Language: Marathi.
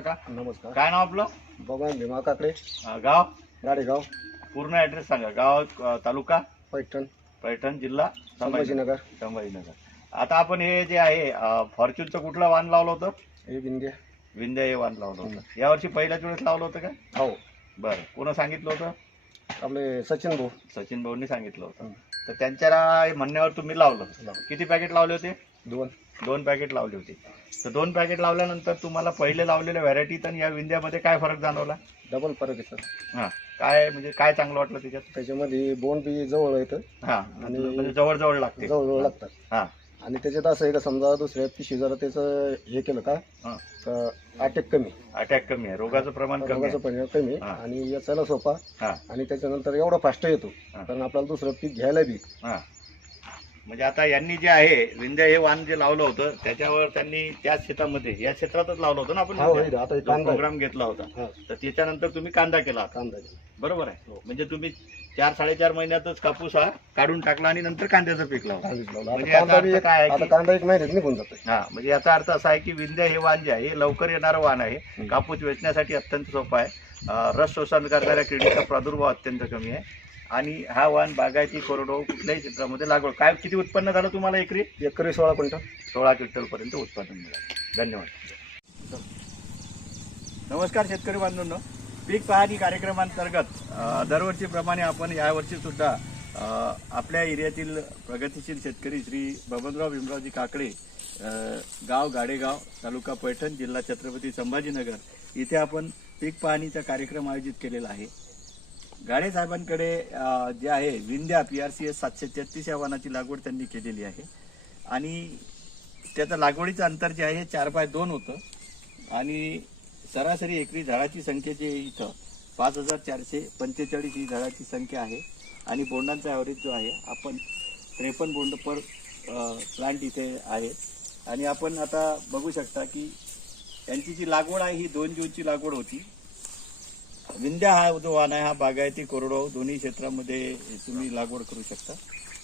काका. नमस्कार. काय नाव आपलं? भगवान भीमा काकडे, गाव, गाडेगाव, पूर्ण ऍड्रेस सांगा. गाव, तालुका पैठण, पैठण, जिल्हा संभाजीनगर. संभाजीनगर. आता आपण हे जे आहे फॉर्च्यूनचं कुठलं वाण लावलं होतं? हे विंध्य. विंध्य हे वाण लावलं होतं. यावर्षी पहिल्याच वेळेस लावलं होतं का? हो. बरं, कोण सांगितलं होतं? आपले सचिन भाऊ. सचिन भाऊंनी सांगितलं होतं. तर त्यांच्या म्हणण्यावर तुम्ही लावलं. किती पॅकेट लावले होते? 2 पॅकेट लावले होते. तर 2 पॅकेट लावल्यानंतर तुम्हाला पहिले लावलेल्या व्हरायटीत आणि या विंध्यामध्ये काय फरक जाणवला? डबल फरक आहे सर. हां, काय म्हणजे काय चांगलं वाटलं त्याच्यात? त्याच्यामध्ये बोंड बी जवळ येतं. हां, म्हणजे जवळ लागते. जवळ लागतात. हां, आणि त्याच्यात असं आहे का, समजा दुसऱ्या पिशवी जरा त्याचं हे केलं का, हां, अटॅक कमी, अटॅक कमी आहे, रोगाचं प्रमाण कमी आहे. परिणाम कमी हां. आणि याचाला सोपा. हां, आणि त्याच्यानंतर एवढा फास्ट येतो हां. कारण आपल्याला दुसरं पीक घ्यायला बी. हां. म्हणजे आता यांनी जे आहे विंध्य हे वाण जे लावलं होतं त्याच्यावर त्यांनी त्या शेतामध्ये या क्षेत्रातच लावलं होतं ना आपण? हो, हे आता हे कांदा आहे. प्रोग्राम घेतला होता. हा, तर त्याच्यानंतर तुम्ही कांदा केला, कांदा. बरोबर आहे? हो. म्हणजे तुम्ही 4-4.5 महिन्यातच कापूस हा काढून टाकला आणि नंतर कांद्याचं पीक लावलं. कांदा लावला. म्हणजे आता याचा कांदा बी अर्थ काय आहे आता की कांदा 1 महिन्यात निघून जातो. हा, म्हणजे याचा अर्थ असा आहे की विंध्य हे वाण जे आहे हे लवकर येणारं वाण आहे. कापूस वेचण्यासाठी अत्यंत सोपं आहे. रस शोषण करणाऱ्या किडीचा प्रादुर्भाव अत्यंत कमी आहे. आणि हा वाण बागायती, कोरडवाहू कुठल्याही क्षेत्रामध्ये लागवड. काय किती उत्पन्न झालं तुम्हाला एकरी? एकरी 16 क्विंटल. 16 क्विंटलपर्यंत उत्पादन मिळालं. धन्यवाद. नमस्कार शेतकरी बांधवांनो, पीक पाहणी कार्यक्रमांतर्गत दरवर्षीप्रमाणे आपण यावर्षी सुद्धा आपल्या एरियातील प्रगतिशील शेतकरी श्री बबनराव भीमरावजी काकडे, गाव गाडेगाव, तालुका पैठण, जिल्हा छत्रपती संभाजीनगर इथे आपण पीक पाहणीचा कार्यक्रम आयोजित केलेला आहे. गाडे साहेबांकडे जे आहे विंध्या PRCS 733 या वाणाची लागवड त्यांनी केलेली आहे. आणि त्याचं लागवडीचं अंतर जे आहे 4x2 होतं. आणि सरासरी एकरी झाडाची संख्या जी इथं 5445 ही झाडाची संख्या आहे. आणि बोंडांचा ॲव्हरेज जो आहे आपण 53 बोंड पर प्लांट इथे आहे. आणि आपण आता बघू शकता की यांची जी लागवड आहे ही 2 जूनची लागवड होती. विंध्या हा जो वाण आहे हा बागायती, कोरडवाहू दोन्ही क्षेत्रामध्ये तुम्ही लागवड करू शकता.